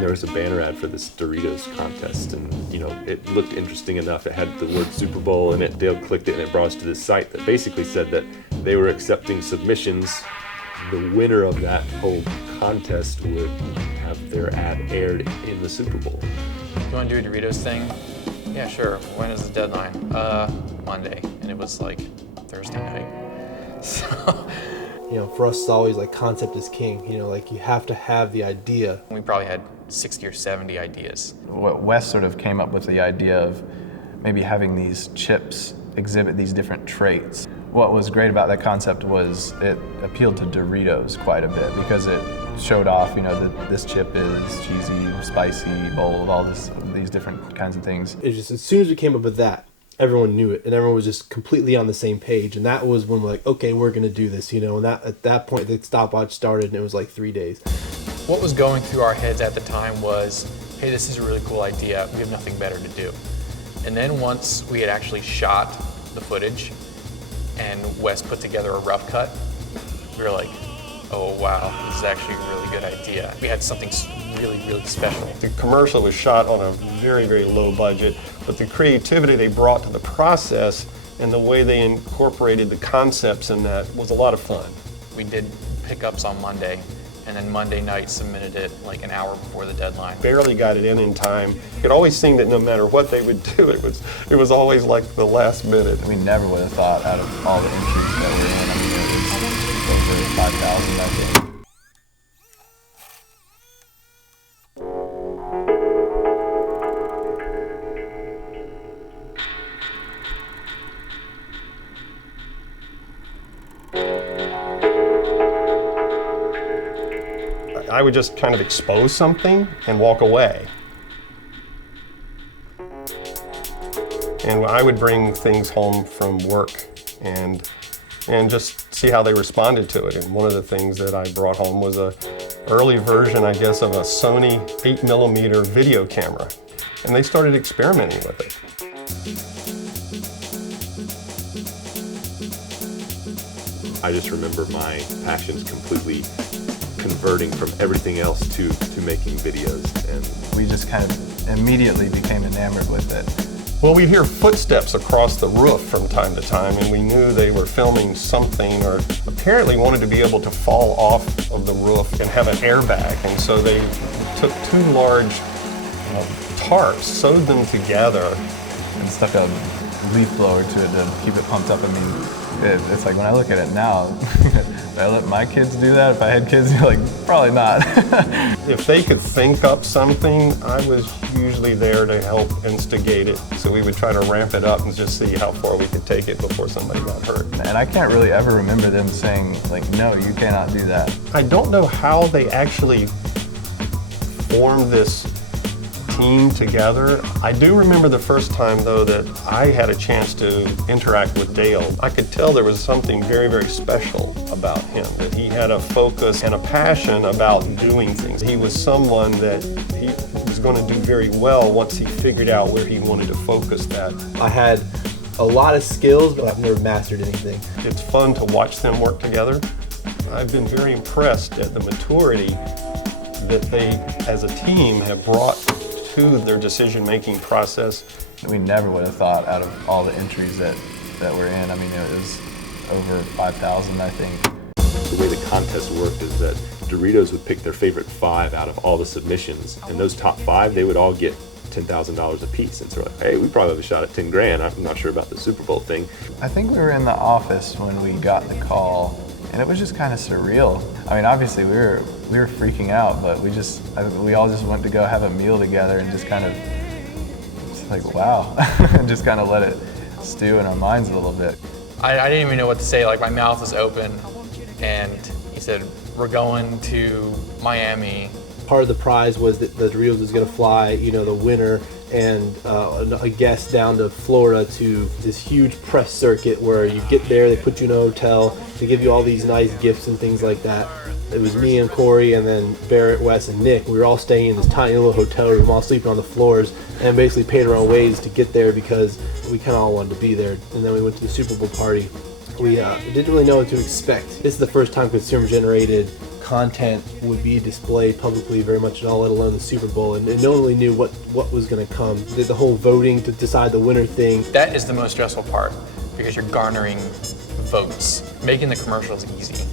and there was a banner ad for this Doritos contest, and it looked interesting enough. It had the word Super Bowl in it. Dale clicked it and it brought us to this site that basically said that they were accepting submissions. The winner of that whole contest would have their ad aired in the Super Bowl. You want to do a Doritos thing? Yeah, sure. When is the deadline? Monday. And it was like Thursday night. So, for us, it's always like concept is king. Like you have to have the idea. we probably had 60 or 70 ideas. Wes sort of came up with the idea of maybe having these chips exhibit these different traits. What was great about that concept was it appealed to Doritos quite a bit because it showed off, that this chip is cheesy, spicy, bold, all these different kinds of things. It's just as soon as we came up with that, everyone knew it, and everyone was just completely on the same page. And that was when we're like, okay, we're gonna do this, And at that point, the stopwatch started, and it was like 3 days. What was going through our heads at the time was, hey, this is a really cool idea. We have nothing better to do. And then once we had actually shot the footage, and Wes put together a rough cut, we were like, oh wow, this is actually a really good idea. We had something really, really special. The commercial was shot on a very, very low budget, but the creativity they brought to the process and the way they incorporated the concepts in that was a lot of fun. We did pickups on Monday, and then Monday night submitted it like an hour before the deadline. Barely got it in time. It always seemed that no matter what they would do, it was always like the last minute. We never would have thought out of all the entries that were in, it was over 5,000, I think. I would just kind of expose something and walk away. And I would bring things home from work and just see how they responded to it. And one of the things that I brought home was an early version, I guess, of a Sony 8mm video camera. And they started experimenting with it. I just remember my passions completely converting from everything else to making videos, and we just kind of immediately became enamored with it. Well, we'd hear footsteps across the roof from time to time, and we knew they were filming something, or apparently wanted to be able to fall off of the roof and have an airbag. And so they took 2 large tarps, sewed them together, and stuck a leaf blower to it to keep it pumped up. I mean, it's like when I look at it now, would I let my kids do that? If I had kids, you're like, probably not. If they could think up something, I was usually there to help instigate it. So we would try to ramp it up and just see how far we could take it before somebody got hurt. And I can't really ever remember them saying, like, no, you cannot do that. I don't know how they actually formed this team together. I do remember the first time, though, that I had a chance to interact with Dale. I could tell there was something very, very special about him, that he had a focus and a passion about doing things. He was someone that he was going to do very well once he figured out where he wanted to focus that. I had a lot of skills, but I've never mastered anything. It's fun to watch them work together. I've been very impressed at the maturity that they, as a team, have brought to their decision-making process. We never would have thought out of all the entries that were in. I mean, it was over 5,000, I think. The way the contest worked is that Doritos would pick their favorite 5 out of all the submissions, and those top 5, they would all get $10,000 a piece. And so we're like, hey, we probably have a shot at 10 grand. I'm not sure about the Super Bowl thing. I think we were in the office when we got the call, and it was just kind of surreal. I mean, obviously we were freaking out, but we all just went to go have a meal together and just kind of, just like, wow, and just kind of let it stew in our minds a little bit. I didn't even know what to say. Like, my mouth was open, and he said, we're going to Miami. Part of the prize was that the Doritos was going to fly, the winner and a guest down to Florida to this huge press circuit where you get there, they put you in a hotel, they give you all these nice gifts and things like that. It was me and Corey and then Barrett, Wes, and Nick. We were all staying in this tiny little hotel room, all sleeping on the floors, and basically paid our own ways to get there because we kind of all wanted to be there. And then we went to the Super Bowl party. We didn't really know what to expect. This is the first time consumer-generated content would be displayed publicly very much at all, let alone the Super Bowl, and no one really knew what was going to come. The whole voting to decide the winner thing. That is the most stressful part because you're garnering votes. Making the commercial is easy.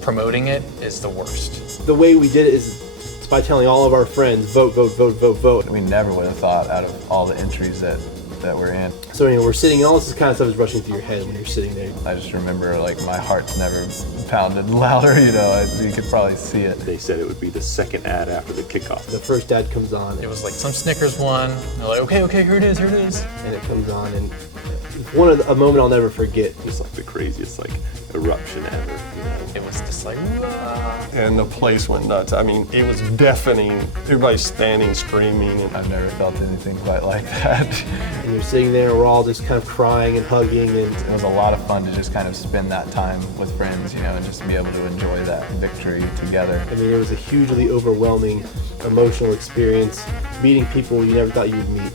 Promoting it is the worst. The way we did it is by telling all of our friends, vote, vote, vote, vote, vote. We never would have thought out of all the entries that we're in. So anyway, we're sitting, all this kind of stuff is rushing through your head when you're sitting there. I just remember like my heart's never pounded louder, you know, you could probably see it. They said it would be the second ad after the kickoff. The first ad comes on. It was like some Snickers one. They're like, okay, here it is. And it comes on, and a moment I'll never forget. It's like the craziest like eruption ever, you know. It was just like, whoa. And the place went nuts. I mean, it was deafening. Everybody's standing, screaming. And I've never felt anything quite like that. And you're sitting there, and we're all just kind of crying and hugging, and It was a lot of fun to just kind of spend that time with friends, you know, and just be able to enjoy that victory together. I mean, it was a hugely overwhelming emotional experience, meeting people you never thought you would meet,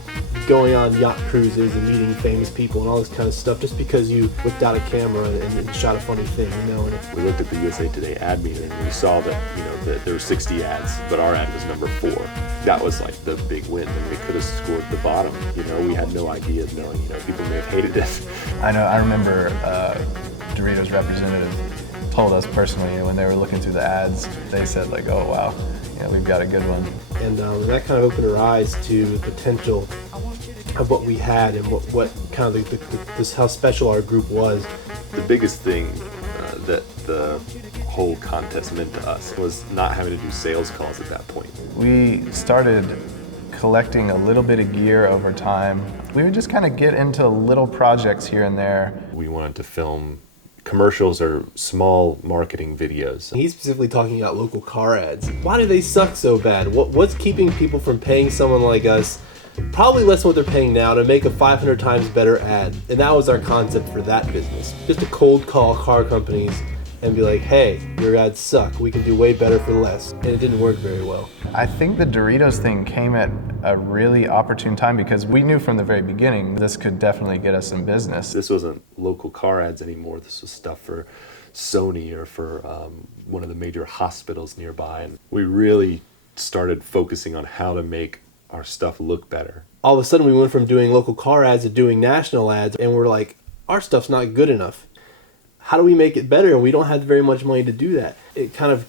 going on yacht cruises and meeting famous people and all this kind of stuff just because you whipped out a camera and shot a funny thing, you know. And We looked at the USA Today ad meter and we saw that, you know, that there were 60 ads, but our ad was number 4. That was like the big win, and we could have scored the bottom. You know, we had no idea of knowing, you know, people may have hated it. I remember Doritos representative told us personally when they were looking through the ads, they said like, oh wow, yeah, we've got a good one. And that kind of opened our eyes to the potential of what we had and what kind of this how special our group was. The biggest thing that the whole contest meant to us was not having to do sales calls at that point. We started collecting a little bit of gear over time. We would just kind of get into little projects here and there. We wanted to film commercials or small marketing videos. He's specifically talking about local car ads. Why do they suck so bad? What's keeping people from paying someone like us, probably less than what they're paying now, to make a 500 times better ad? And that was our concept for that business. Just to cold call car companies and be like, hey, your ads suck. We can do way better for less. And it didn't work very well. I think the Doritos thing came at a really opportune time because we knew from the very beginning this could definitely get us some business. This wasn't local car ads anymore. This was stuff for Sony or for one of the major hospitals nearby. And we really started focusing on how to make our stuff look better. All of a sudden we went from doing local car ads to doing national ads, and we're like, our stuff's not good enough. How do we make it better? And we don't have very much money to do that. It kind of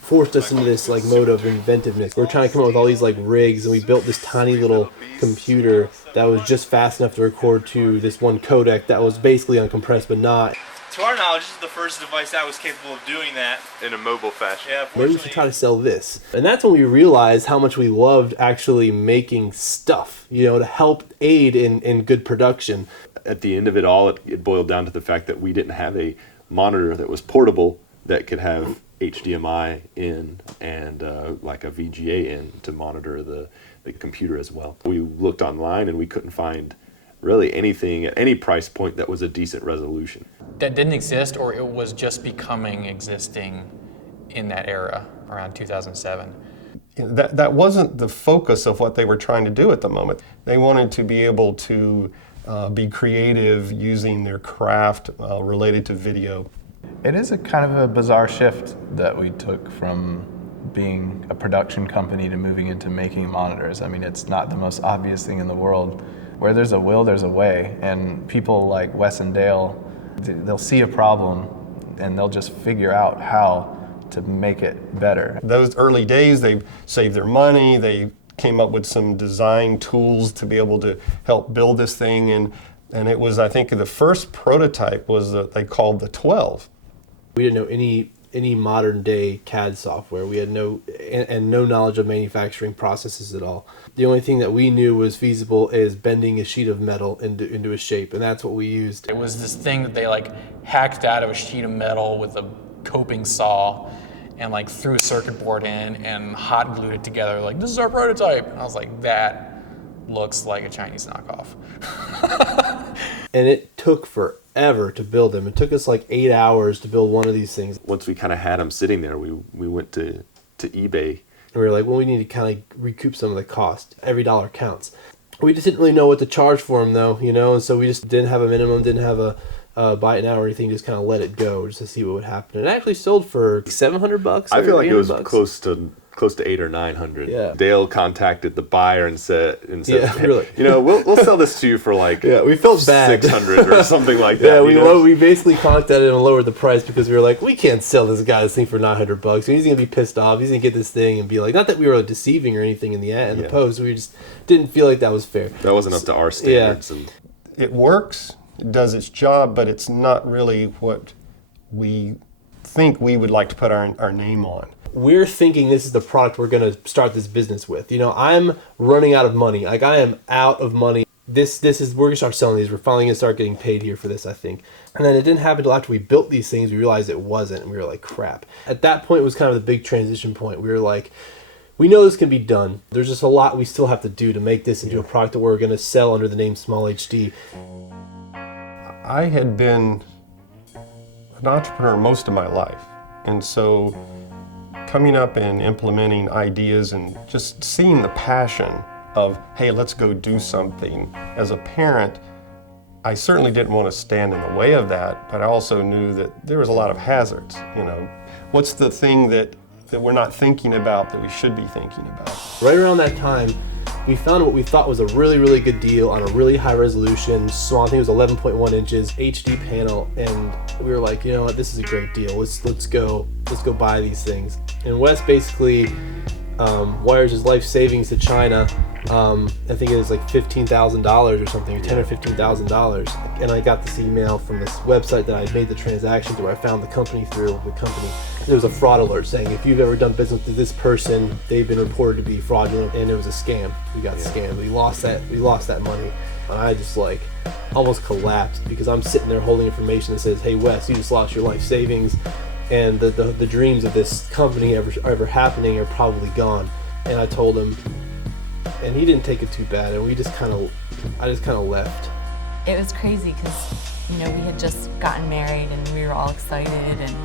forced us into this like mode of inventiveness. We're trying to come up with all these like rigs, and we built this tiny little computer that was just fast enough to record to this one codec that was basically uncompressed but not. To our knowledge, this is the first device that was capable of doing that. In a mobile fashion. Yeah, Maybe we should try to sell this. And that's when we realized how much we loved actually making stuff, you know, to help aid in good production. At the end of it all, it boiled down to the fact that we didn't have a monitor that was portable that could have HDMI in and like a VGA in to monitor the computer as well. We looked online and we couldn't find really anything at any price point that was a decent resolution. That didn't exist, or it was just becoming existing in that era around 2007. that wasn't the focus of what they were trying to do at the moment. They wanted to be able to be creative using their craft related to video. It is a kind of a bizarre shift that we took from being a production company to moving into making monitors. I mean, it's not the most obvious thing in the world. Where there's a will, there's a way. And people like Wes and Dale, they'll see a problem and they'll just figure out how to make it better. Those early days, they saved their money, they came up with some design tools to be able to help build this thing. And it was, I think, the first prototype was they called the 12. We didn't know any modern day CAD software. We had no knowledge of manufacturing processes at all. The only thing that we knew was feasible is bending a sheet of metal into a shape, and that's what we used. It was this thing that they like hacked out of a sheet of metal with a coping saw and like threw a circuit board in and hot glued it together. Like, this is our prototype. And I was like, that looks like a Chinese knockoff. And it took forever to build them. It took us like 8 hours to build one of these things. Once we kind of had them sitting there, we went to eBay. And we were like, well, we need to kind of recoup some of the cost. Every dollar counts. We just didn't really know what to charge for them, though, you know, and so we just didn't have a minimum, didn't have a buy it now or anything, just kind of let it go just to see what would happen. It actually sold for $700. I feel like it was $800. close to 800 or 900. Yeah. Dale contacted the buyer and said, Yeah, hey, really. we'll sell this to you for like We felt bad. 600 or something like that. We basically contacted him and lowered the price because we were like, we can't sell this guy this thing for $900. He's gonna be pissed off. He's gonna get this thing and be like, not that we were deceiving or anything in the ad, in the post. We just didn't feel like that was fair. That wasn't up to our standards. Yeah. And It works, it does its job, but it's not really what we think we would like to put our name on. We're thinking this is the product we're going to start this business with. I'm running out of money. Like, I am out of money. This is, we're going to start selling these. We're finally going to start getting paid here for this, I think. And then it didn't happen until after we built these things, we realized it wasn't. And we were like, crap. At that point was kind of the big transition point. We were like, we know this can be done. There's just a lot we still have to do to make this into a product that we're going to sell under the name SmallHD. I had been an entrepreneur most of my life, and so coming up and implementing ideas and just seeing the passion of, hey, let's go do something. As a parent, I certainly didn't want to stand in the way of that, but I also knew that there was a lot of hazards. What's the thing that we're not thinking about that we should be thinking about? Right around that time, we found what we thought was a really, really good deal on a really high resolution, small, I think it was 11.1 inches, HD panel, and we were like, you know what, this is a great deal. Let's go buy these things. And Wes basically wires his life savings to China. I think it was like $15,000 or something, $10,000 or $15,000. And I got this email from this website that I made the transaction to, where I found the company through the company. There was a fraud alert saying, if you've ever done business with this person, they've been reported to be fraudulent, and it was a scam. We got scammed. We lost that money. And I just like almost collapsed, because I'm sitting there holding information that says, hey Wes, you just lost your life savings, and the dreams of this company ever happening are probably gone. And I told him, and he didn't take it too bad, and I just kind of left. It was crazy because, we had just gotten married and we were all excited, and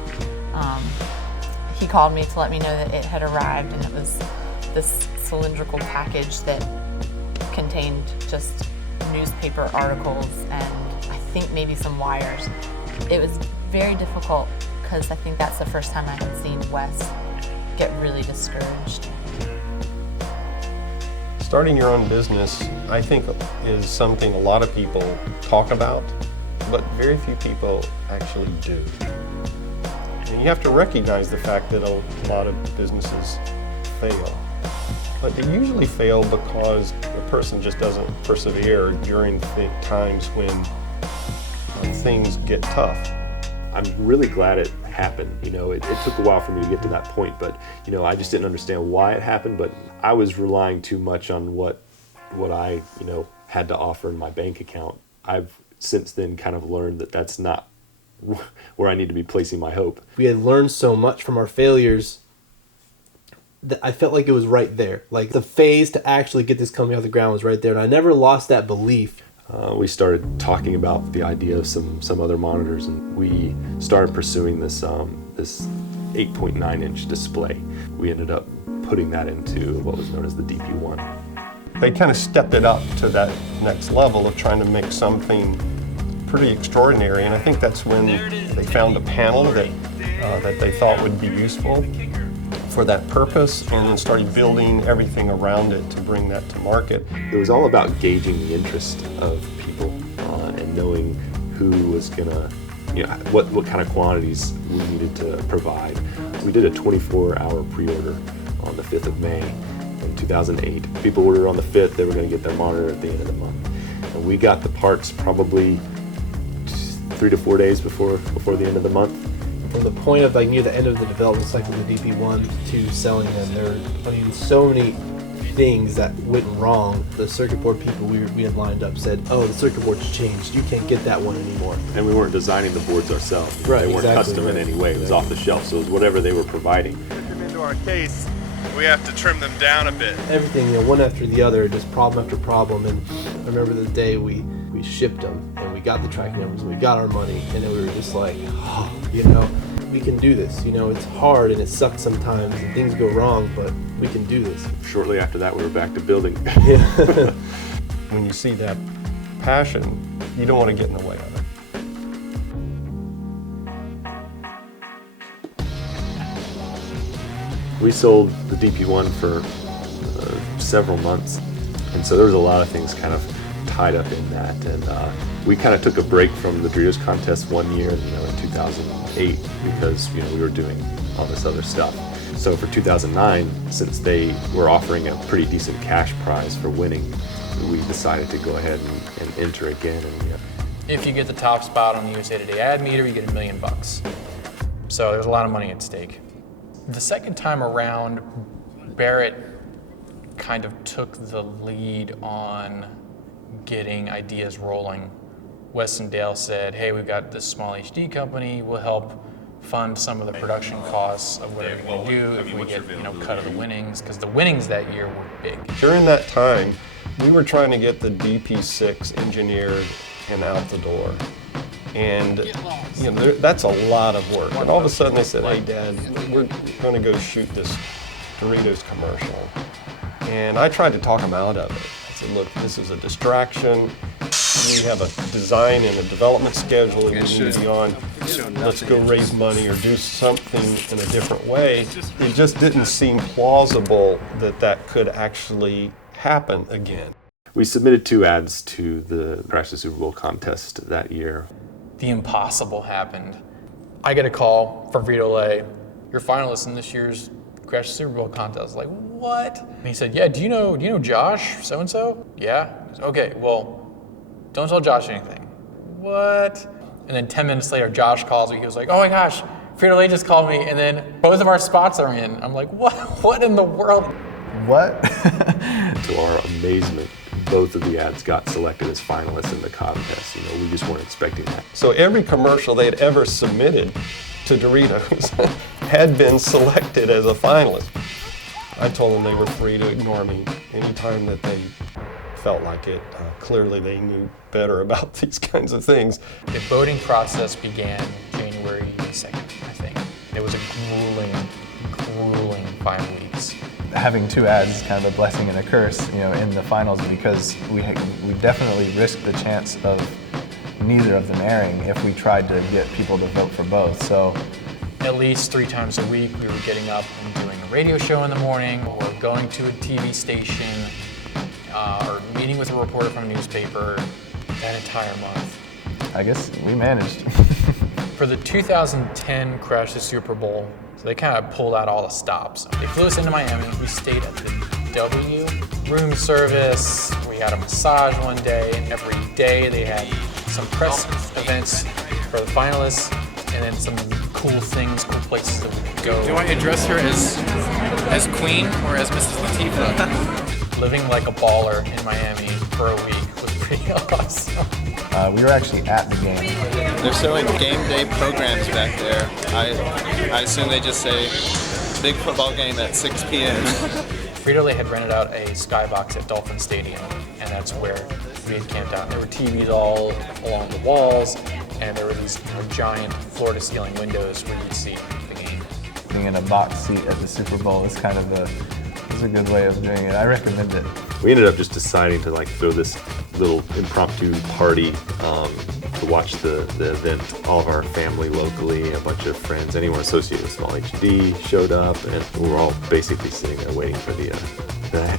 he called me to let me know that it had arrived, and it was this cylindrical package that contained just newspaper articles and I think maybe some wires. It was very difficult because I think that's the first time I had seen Wes get really discouraged. Starting your own business, I think, is something a lot of people talk about, but very few people actually do. And you have to recognize the fact that a lot of businesses fail. But they usually fail because the person just doesn't persevere during times when things get tough. I'm really glad it happened. It took a while for me to get to that point, but I just didn't understand why it happened. But I was relying too much on what I had to offer in my bank account. I've since then kind of learned that that's not where I need to be placing my hope. We had learned so much from our failures that I felt like it was right there. Like, the phase to actually get this company off the ground was right there, and I never lost that belief. We started talking about the idea of some other monitors, and we started pursuing this 8.9 inch display. We ended up putting that into what was known as the DP1. They kind of stepped it up to that next level of trying to make something pretty extraordinary, and I think that's when they found a panel that they thought would be useful for that purpose, and then started building everything around it to bring that to market. It was all about gauging the interest of people and knowing who was gonna, what kind of quantities we needed to provide. We did a 24-hour pre-order on the 5th of May in 2008. People ordered on the 5th, they were gonna get their monitor at the end of the month. And we got the parts probably 3 to 4 days before the end of the month. From the point of near the end of the development cycle of the DP1 to selling them, there were so many things that went wrong. The circuit board people we had lined up said, oh, the circuit board's changed, you can't get that one anymore. And we weren't designing the boards ourselves. Right, they weren't custom in any way. It was off the shelf, so it was whatever they were providing. Put them into our case, we have to trim them down a bit. Everything, one after the other, just problem after problem. And I remember the day we shipped them, and we got the tracking numbers, and we got our money, and then we were just like, oh, we can do this. It's hard and it sucks sometimes and things go wrong, but we can do this. Shortly after that, we were back to building. When you see that passion, you don't want to get in the way of it. We sold the DP1 for several months, and so there was a lot of things kind of tied up in that, and we kind of took a break from the Doritos contest one year, in 2008, because we were doing all this other stuff. So for 2009, since they were offering a pretty decent cash prize for winning, we decided to go ahead and enter again. And if you get the top spot on the USA Today ad meter, you get $1 million. So there's a lot of money at stake. The second time around, Barrett kind of took the lead on getting ideas rolling. Wes and Dale said, hey, we've got this SmallHD company, we'll help fund some of the production costs of whatever we can do if we get cut of the winnings, because the winnings that year were big. During that time, we were trying to get the DP6 engineered and out the door. And that's a lot of work. And all of a sudden they said, hey Dad, we're going to go shoot this Doritos commercial. And I tried to talk them out of it. I said, look, this is a distraction. We have a design and a development schedule that we need to be on. Let's go raise money or do something in a different way. It just didn't seem plausible that that could actually happen again. we submitted 2 ads to the Crash the Superbowl contest that year. The impossible happened. I get a call from Frito-Lay, you're finalist in this year's Crash the Superbowl contest. I was like, what? And he said, yeah, do you know Josh, so-and-so? Yeah? Okay, well, don't tell Josh anything. What? And then 10 minutes later, Josh calls me. He was like, oh my gosh, Frito-Lay just called me, and then both of our spots are in. I'm like, what in the world? What? To our amazement, both of the ads got selected as finalists in the contest. We just weren't expecting that. So every commercial they had ever submitted to Doritos had been selected as a finalist. I told them they were free to ignore me anytime that they felt like it. Clearly they knew better about these kinds of things. The voting process began January 2nd, I think. It was a grueling 5 weeks. Having 2 ads is kind of a blessing and a curse, in the finals, because we definitely risked the chance of neither of them airing if we tried to get people to vote for both. So at least 3 times a week, we were getting up and doing a radio show in the morning, or going to a TV station, or meeting with a reporter from a newspaper that entire month. I guess we managed. For the 2010 Crash the Super Bowl, so they kind of pulled out all the stops. They flew us into Miami. We stayed at the W, room service. We had a massage one day, and every day they had some press events for the finalists, and then some cool things, cool places that we could go. Do I address her as Queen or as Mrs. Latifah? Living like a baller in Miami for a week was pretty awesome. We were actually at the game. They're showing game day programs back there. I assume they just say big football game at 6 p.m. Frito-Lay had rented out a skybox at Dolphin Stadium, and that's where we had camped out. There were TVs all along the walls, and there were these giant floor-to-ceiling windows where you'd see the game. Being in a box seat at the Super Bowl is kind of a good way of doing it. I recommend it. We ended up just deciding to throw this little impromptu party to watch the event. All of our family locally, a bunch of friends, anyone associated with SmallHD showed up, and we were all basically sitting there waiting for the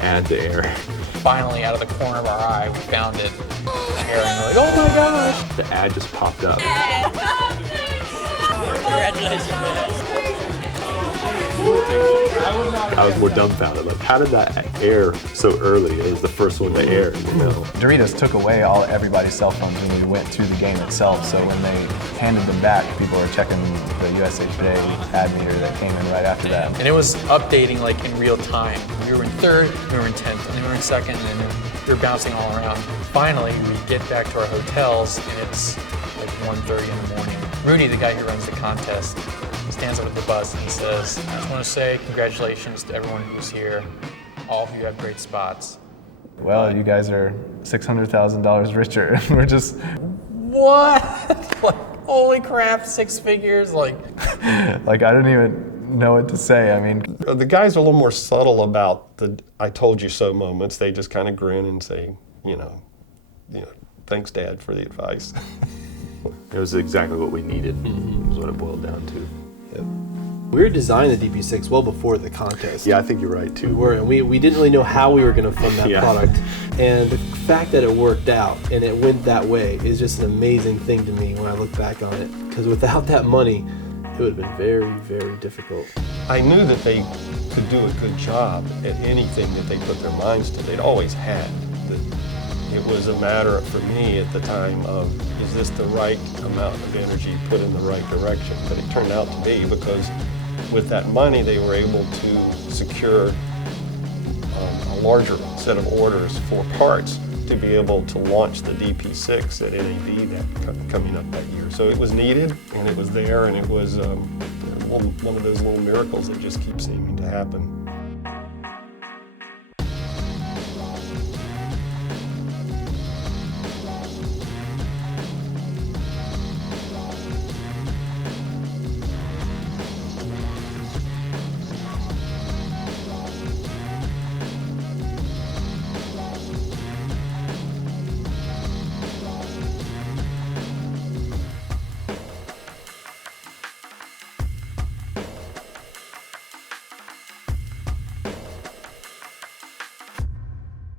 ad to air. Finally, out of the corner of our eye, we found it airing. We're like, oh my gosh! The ad just popped up. Congratulations. I was more dumbfounded. How did that air so early? It was the first one to air, Doritos took away everybody's cell phones when we went to the game itself. So when they handed them back, people were checking the USA Today ad meter that came in right after that. And it was updating in real time. We were in 3rd, we were in 10th, and then we were in 2nd, and then we were bouncing all around. Finally, we get back to our hotels, and it's 1:30 in the morning. Rudy, the guy who runs the contest, stands up at the bus and he says, I just want to say congratulations to everyone who's here. All of you have great spots. Well, you guys are $600,000 richer. We're just... What? Holy crap, 6 figures? I don't even know what to say. I mean... The guys are a little more subtle about the I told you so moments. They just kind of grin and say, thanks Dad for the advice. It was exactly what we needed, is what it boiled down to. Yep. We were designing the DP6 well before the contest. Yeah, I think you're right too. We were, and we didn't really know how we were going to fund that Yeah. product. And the fact that it worked out and it went that way is just an amazing thing to me when I look back on it. Because without that money, it would have been very, very difficult. I knew that they could do a good job at anything that they put their minds to. They'd always had. It was a matter for me at the time of, is this the right amount of energy put in the right direction? But it turned out to be, because with that money they were able to secure a larger set of orders for parts to be able to launch the DP6 at NAB coming up that year. So it was needed, and it was there, and it was one of those little miracles that just keep seeming to happen.